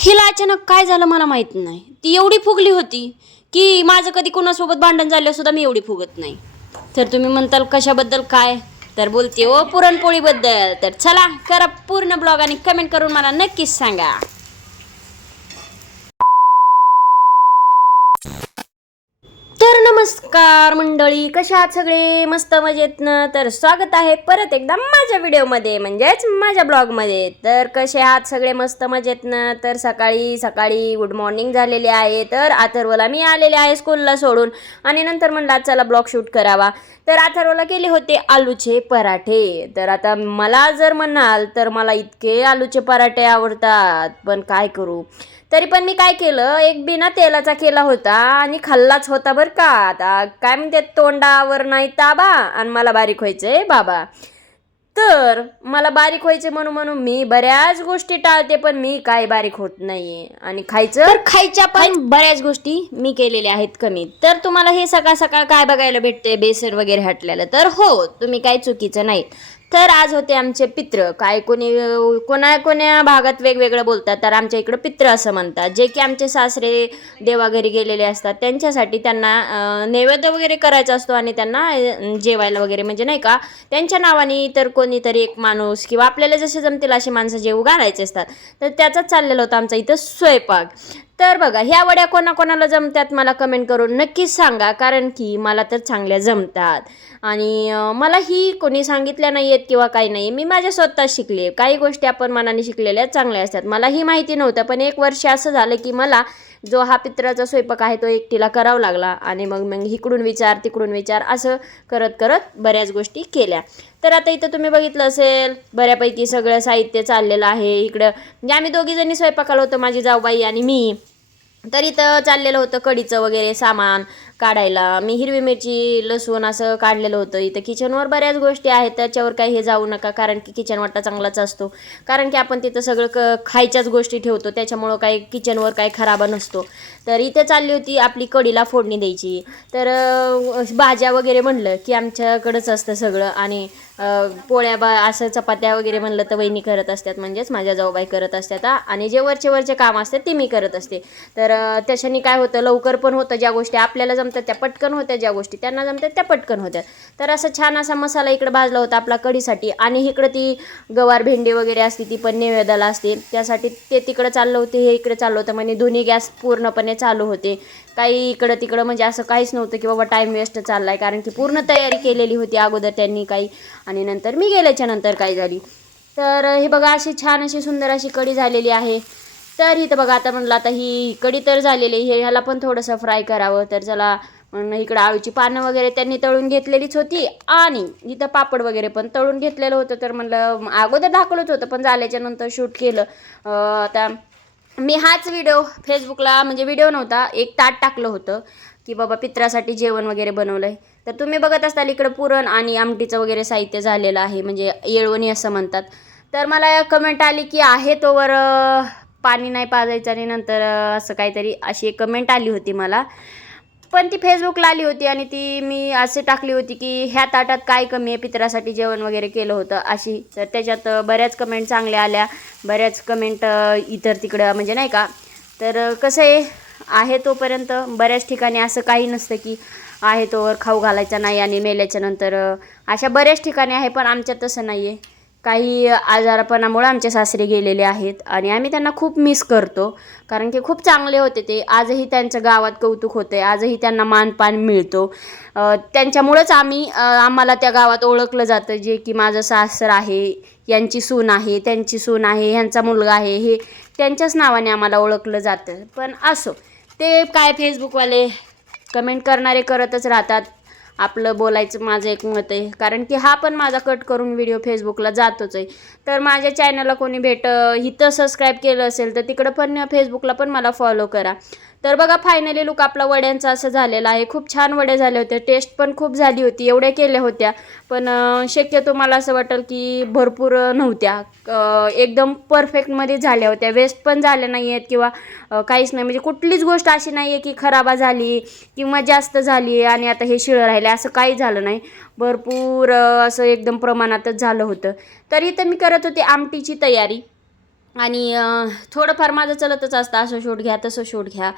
हिला अचानक काय झालं मला माहित नाही. ती एवढी फुगली होती की माझं कधी कोणासोबत भांडण झालं सुद्धा मी एवढी फुगत नाही. तर तुम्ही म्हणताल कशाबद्दल काय, तर बोलते ओ पुरणपोळीबद्दल. तर चला करा पूर्ण ब्लॉग आणि कमेंट करून मला नक्कीच सांगा. तर नमस्कार मंडळी, कशा आहात सगळे? मस्त मजेत ना? तर स्वागत आहे परत एकदा माझ्या व्हिडिओमध्ये, म्हणजेच माझ्या ब्लॉगमध्ये. तर कसे आहात सगळे? मस्त मजेत ना? तर सकाळी सकाळी गुड मॉर्निंग झालेले आहे. तर अथर्वला मी आलेले आहे स्कूलला सोडून आणि नंतर म्हणलं चला ब्लॉग शूट करावा. तर अथर्वला केले होते आलूचे पराठे. तर आता मला जर म्हणाल तर मला इतके आलूचे पराठे आवडतात, पण काय करू. तरी पण मी काय केलं, एक बिना तेलाचा केला होता आणि खाल्लाच होता बरं का. आता काय म्हणते, तोंडावर नाही ताबा आणि मला बारीक व्हायचंय बाबा. तर मला बारीक व्हायचे म्हणून म्हणून मी बऱ्याच गोष्टी टाळते, पण मी काय बारीक होत नाहीये. आणि खायचं तर खायच्या पण बऱ्याच गोष्टी मी केलेल्या आहेत कमी. तर तुम्हाला हे सकाळ सकाळ काय बघायला भेटते, बेसन वगैरे हटलेलं, तर हो तुम्ही काही चुकीचं नाही. तर आज होते आमचे पित्र. काय कोण्या भागात वेगवेगळं बोलतात, तर आमच्या इकडं पित्र असं म्हणतात, जे की आमचे सासरे देवाघरी गेलेले असतात त्यांच्यासाठी त्यांना नैवेद्य वगैरे करायचा असतो आणि त्यांना जेवायला वगैरे, म्हणजे नाही का, त्यांच्या नावाने तर कोणीतरी एक माणूस किंवा आपल्याला जसे जमतील असे माणसं जेवू घालायचे असतात. तर त्याचाच चाललेला होता आमचा इथं स्वयंपाक. तर बघा, ह्या वड्या कोणाकोणाला जमतात मला कमेंट करून नक्कीच सांगा, कारण की मला तर चांगल्या जमतात. आणि मला ही कोणी सांगितल्या नाही आहेत किंवा काही नाही, मी माझ्या स्वतः शिकले. काही गोष्टी आपण मनाने शिकलेल्या चांगल्या असतात. मला ही माहिती नव्हतं, पण एक वर्ष असं झालं की मला जो हा पित्राचा स्वयंपाक आहे तो एकटीला करावा लागला. आणि मग मग इकडून विचार तिकडून विचार असं करत करत बऱ्याच गोष्टी केल्या. तर आता इथं तुम्ही बघितलं असेल बऱ्यापैकी सगळं साहित्य चाललेलं आहे. इकडं म्हणजे आम्ही दोघी जणी स्वयंपाकाला होतो, माझी जाऊबाई आणि मी. तर इथं चाललेलं होतं कढीचं वगैरे सामान काढायला. मी हिरवी मिरची लसूण असं काढलेलं होतं. इथं किचनवर बऱ्याच गोष्टी आहेत, त्याच्यावर काही हे जाऊ नका, कारण की किचन वाटा चांगलाच असतो. कारण की आपण तिथं सगळं खायच्याच गोष्टी ठेवतो, त्याच्यामुळं काही किचनवर काही खराब नसतो. तर इथे चालली होती आपली कढीला फोडणी द्यायची. तर भाज्या वगैरे म्हणलं की आमच्याकडंच असतं सगळं. आणि पोळ्या असं चपात्या वगैरे म्हणलं तर वहिनी करत असतात, म्हणजेच माझ्या जाऊबाई करत असतात. आणि जे वरचे काम असतात ते मी करत असते. तर त्याच्याने काय होतं, लवकर पण होतं. ज्या गोष्टी आपल्याला जमतात त्या पटकन होत्या, ज्या गोष्टी त्यांना जमतात त्या पटकन होत्या. तर असं छान असा मसाला इकडं भाजला होता आपला कढीसाठी. आणि इकडं ती गवार भेंडी वगैरे असते ती पण नैवेद्याला असते, त्यासाठी ते तिकडं चाललं होते, हे इकडे चाललं होतं. म्हणजे दोन्ही गॅस पूर्णपणे चालू होते. काही इकडं तिकडं म्हणजे असं काहीच नव्हतं की बाबा टाईम वेस्ट चाललाय, कारण की पूर्ण तयारी केलेली होती अगोदर त्यांनी काही, आणि नंतर मी गेल्याच्या नंतर काय झाली. तर हे बघा, अशी छान अशी सुंदर अशी कढी झालेली आहे. तर इथं बघा, आता म्हणलं आता ही कढी तर झालेली आहे, ह्याला पण थोडंसं फ्राय करावं. तर चला इकडं आळूची पानं वगैरे त्यांनी तळून घेतलेलीच होती, आणि इथं पापड वगैरे पण तळून घेतलेलं होतं. तर म्हणलं अगोदर दाखवलंच होतं, पण झाल्याच्या नंतर शूट केलं. आता मी हाच व्हिडिओ फेसबुकला, म्हणजे व्हिडिओ नव्हता, एक ताट टाकलं होतं की बाबा पित्रासाठी जेवण वगैरे बनवलं आहे. तर तुम्ही बघत असताल इकडं पुरण आणि आमटीचं वगैरे साहित्य झालेलं आहे, म्हणजे येळवणी असं म्हणतात. तर मला कमेंट आली की आहे तोवर पाणी नाही पाजायचं, आणि नंतर असं काहीतरी अशी एक कमेंट आली होती मला. पण ती फेसबुकला आली होती आणि ती मी असे टाकली होती की ह्या ताटात काय कमी आहे, पित्रासाठी जेवण वगैरे केलं होतं अशी. तर त्याच्यात बऱ्याच कमेंट चांगल्या आल्या, बऱ्याच कमेंट इतर तिकडं, म्हणजे नाही का. तर कसं आहे तोपर्यंत बऱ्याच ठिकाणी असं काही नसतं की आहे तोवर खाऊ घालायचा नाही आणि मेल्याच्या नंतर अशा बऱ्याच ठिकाणी आहे, पण आमच्यात तसं नाही आहे. काही आजारपणामुळे आमचे सासरे गेलेले आहेत आणि आम्ही त्यांना खूप मिस करतो, कारण की खूप चांगले होते ते. आजही त्यांचं गावात कौतुक होते, आजही त्यांना मानपान मिळतो. त्यांच्यामुळंच आम्हाला त्या गावात ओळखलं जातं, जे की माझं सासर आहे, यांची सून आहे, त्यांची सून आहे, ह्यांचा मुलगा आहे, हे त्यांच्याच नावाने आम्हाला ओळखलं जातं. पण असो, ते काय फेसबुकवाले कमेंट करणारे करतच राहतात. आपलं बोलायचं माझं एक मत आहे, कारण की हा पण माझा कट करून व्हिडिओ फेसबुकला जातोच आहे. तर माझ्या चॅनलला कोणी इथं सबस्क्राईब केलं असेल तर तिकडं पण फेसबुकला पण मला फॉलो करा. तर बघा, फायनली लुक आपला वड्यांचा असं झालेला आहे. खूप छान वड्या झाले होते, टेस्ट पण खूप झाली होती, एवढ्या केल्या होत्या. पण शक्यतो मला असं वाटेल की भरपूर नव्हत्या, एकदम परफेक्टमध्ये झाल्या होत्या, वेस्ट पण झाल्या नाही आहेत किंवा काहीच नाही. म्हणजे कुठलीच गोष्ट अशी नाही आहे की खराब झाली किंवा जास्त झाली आणि आता हे शिळं राहिले, असं काही झालं नाही. भरपूर असं एकदम प्रमाणातच झालं होतं. तर इथं मी करत होते आमटीची तयारी. आणि थोडंफार माझं चलतच असतं, असं शूट घ्या तसं शूट घ्या.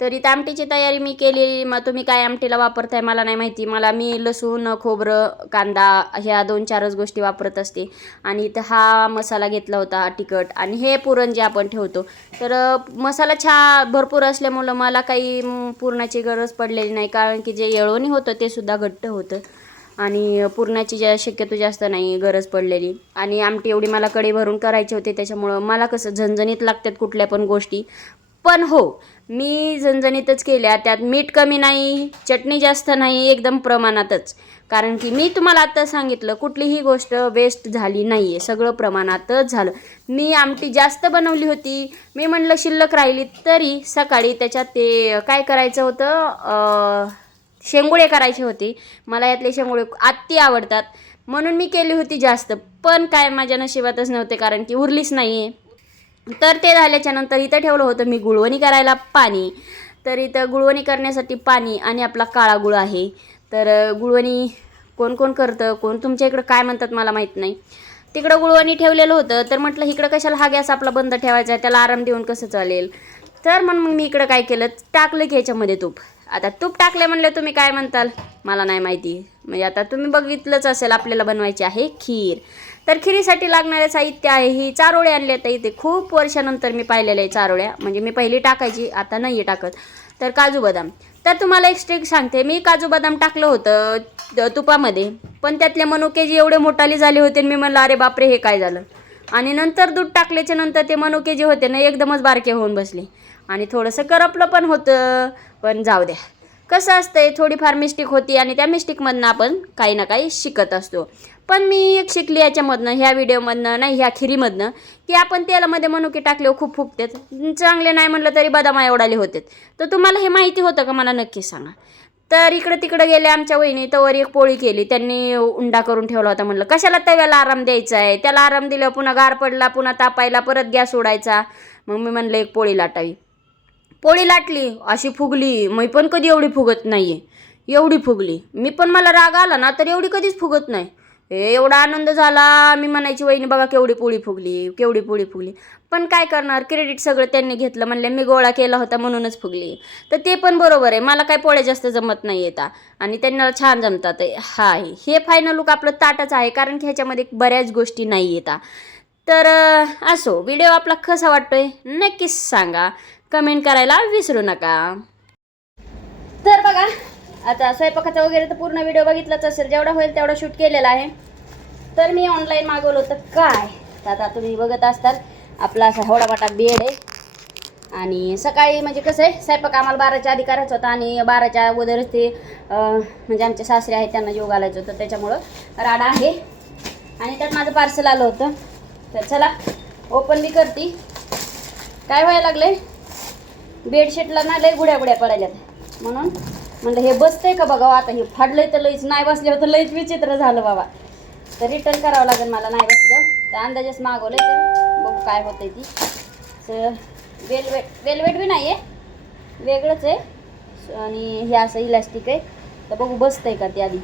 तर इथं आमटीची तयारी मी केलेली. मग तुम्ही काय आमटीला वापरताय मला नाही माहिती. मी लसूण, खोबरं, कांदा ह्या 2-4च गोष्टी वापरत असते. आणि इथं हा मसाला घेतला होता तिखट, आणि हे पुरण जे आपण ठेवतो. तर मसाला भरपूर असल्यामुळं मला काही पुरणाची गरज पडलेली नाही, कारण की जे येळवणी होतं ते सुद्धा घट्ट होतं आणि पुरणाची शक्यतो जास्त नाही गरज पडलेली. आणि आमटी एवढी मला कढई भरून करायची होती, त्याच्यामुळं मला कसं झणझणीत लागतात कुठल्या पण गोष्टी. पण हो, मी झणझणीतच केल्या. त्यात मीठ कमी नाही, चटणी जास्त नाही, एकदम प्रमाणातच. कारण की मी तुम्हाला आता सांगितलं, कुठलीही गोष्ट वेस्ट झाली नाही आहे, सगळं प्रमाणातच झालं. मी आमटी जास्त बनवली होती. मी म्हणलं शिल्लक राहिली तरी सकाळी त्याच्यात ते काय करायचं होतं, शेंगुळे करायचे होते. मला यातले शेंगुळे अति आवडतात, म्हणून मी केली होती जास्त. पण काय माझ्या नशिबातच नव्हते, कारण की उरलीच नाही आहे. तर ते झाल्याच्या नंतर इथं ठेवलं होतं मी गुळवणी करायला पाणी. तर इथं गुळवणी करण्यासाठी पाणी आणि आपला काळा गुळ आहे. तर गुळवणी कोण कोण करतं, कोण तुमच्या इकडं काय म्हणतात मला माहीत नाही. तिकडं गुळवणी ठेवलेलं होतं. तर म्हटलं इकडं कशाला हा गॅस आपला बंद ठेवायचा आहे, त्याला आराम देऊन कसं चालेल. तर मग मी इकडं काय केलं, टाकलं की ह्याच्यामध्ये तूप. आता तूप टाकले म्हणलं तुम्ही काय म्हणताल मला नाही माहिती. म्हणजे आता तुम्ही बघितलंच असेल, आपल्याला बनवायची आहे खीर. तर खिरीसाठी लागणारे साहित्य आहे, ही चारोळे आणले तर इथे खूप वर्षानंतर मी पाहिलेलं आहे चारोळ्या. म्हणजे मी पहिली टाकायची, आता नाही आहे टाकत. तर काजू बदाम. तर तुम्हाला एक ट्रिक सांगते, मी काजू बदाम टाकलं होतं तुपामध्ये, पण त्यातले मनुके जे एवढे मोठाले झाले होते, मी म्हणलं अरे बापरे हे काय झालं. आणि नंतर दूध टाकल्याच्या नंतर ते मनुके जे होते ना एकदमच बारके होऊन बसले. आणि थोडंसं करपलं पण होतं. पण जाऊ द्या, कसं असतंय, थोडीफार मिस्टेक होती आणि त्या मिस्टेकमधनं आपण काही ना काही शिकत असतो. पण मी एक शिकली याच्यामधनं, ह्या व्हिडिओमधनं नाही, ह्या खिरीमधनं, की आपण तेलामध्ये मनुके टाकले खूप फुगतात. चांगले नाही म्हणलं तरी बदामा एवढाले होते. तर तुम्हाला हे माहिती होतं का मला नक्कीच सांगा. तर इकडं तिकडं गेले आमच्या वहिनी, तवर एक पोळी केली त्यांनी, उंडा करून ठेवला होता. म्हणलं कशाला तव्याला आराम द्यायचा आहे, त्याला आराम दिल्यावर पुन्हा गार पडला, पुन्हा तापायला, परत गॅस उडायचा. मग मी म्हणलं एक पोळी लाटावी. पोळी लाटली, अशी फुगली. मी पण कधी एवढी फुगत नाही आहे, एवढी फुगली. मी पण मला राग आला ना तर एवढी कधीच फुगत नाही. एवढा आनंद झाला, मी म्हणायची वहिनी बघा केवढी पोळी फुगली, केवढी पोळी फुगली. पण काय करणार, क्रेडिट सगळं त्यांनी घेतलं. म्हणले मी गोळा केला होता म्हणूनच फुगली. तर ते पण बरोबर आहे, मला काय पोळ्या जास्त जमत नाही येतात आणि त्यांना छान जमतात. हा, हे फायनल लुक आपलं ताटच आहे, कारण की ह्याच्यामध्ये बऱ्याच गोष्टी नाही येतात. तर असो, व्हिडिओ आपला कसा वाटतोय नक्कीच सांगा, कमेंट करायला विसरू नका. तर बघा, आता स्वयंपाकाचा वगैरे तर पूर्ण व्हिडिओ बघितलाच असेल, जेवढा होईल तेवढा शूट केलेला आहे. तर मी ऑनलाईन मागवलं होतं काय, तर आता तुम्ही बघत असताल आपला असा एवढा मोठा बेड आहे. आणि सकाळी म्हणजे कसं आहे, स्वयंपाक आम्हाला 12च्या आधी करायचा होता आणि 12च्या अगोदरच ते म्हणजे आमचे सासरे आहेत त्यांना जेव घालायचं होतं, त्याच्यामुळं राडा आहे. आणि त्यात माझं पार्सल आलं होतं. तर चला ओपन बी करते. काय व्हायला लागलंय, बेडशीटला ना लई गुड्या पडायल्यात, म्हणून म्हणलं हे बसतंय का बघावं. आता हे फाडलंय तर लईच, नाही बसल्यावर तर लईच विचित्र झालं बाबा. तर रिटर्न करावं लागेल मला नाही बसल्यावर. तर अंदाजेच मागवलं, तर बघू काय होतंय ती. तर वेलवेट बी नाही आहे, वेगळंच आहे. आणि हे असं इलास्टिक आहे. तर बघू बसतंय का ते आधी.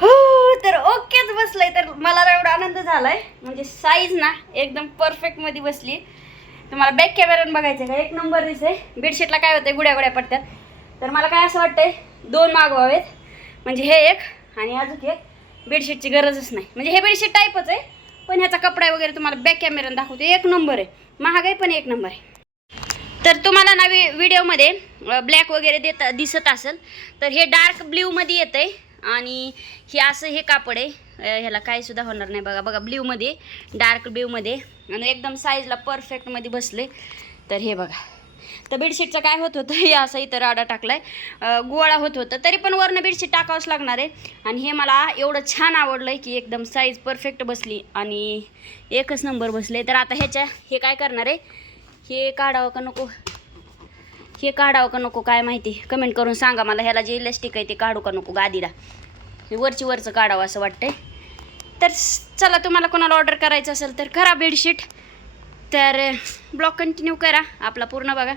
हो, तर ओकेच बसलंय. तर मला एवढा आनंद झालाय, म्हणजे साईज ना एकदम परफेक्ट मध्ये बसली. तुम्हाला बॅक कॅमेऱ्यानं बघायचं का, एक नंबर दिसते. बेडशीटला काय होतंय, गुड्या पडतात. तर मला काय असं वाटतंय, 2 मागवावेत, म्हणजे हे एक आणि अजून एक. बेडशीटची गरजच नाही, म्हणजे हे बेडशीट टाईपच आहे, पण ह्याचा कपडा वगैरे तुम्हाला बॅक कॅमेऱ्यानं दाखवते. एक नंबर आहे, महाग आहे पण एक नंबर आहे. तर तुम्हाला ना व्हिडिओमध्ये ब्लॅक वगैरे दिसत असेल, तर हे डार्क ब्ल्यूमध्ये येतं आहे. आणि हे असं हे कापड आहे, ह्याला काही सुद्धा होणार नाही. बघा ब्ल्यूमध्ये, डार्क ब्ल्यूमध्ये, आणि एकदम साईजला परफेक्टमध्ये बसले. तर हे बघा. तर बेडशीटचं काय होत होतं, हे असं इथं राडा टाकलाय, गोळा होत होतं, तरी पण वरनं बेडशीट टाकावंच लागणार आहे. आणि हे मला एवढं छान आवडलं की एकदम साईज परफेक्ट बसली आणि एकच नंबर बसले. तर आता हे काय करणार आहे, हे काढावं का नको, हे काढावं का नको काय माहिती, कमेंट करून सांगा मला. ह्याला जे इलास्टिक आहे ते काढू का नको गादीला, हे वरचं काढावं असं वाटतंय. तर चला, तुम्हाला कोणाला ऑर्डर करायचं असेल तर करा बेडशीट. तर ब्लॉग कंटिन्यू करा आपला पूर्ण बघा.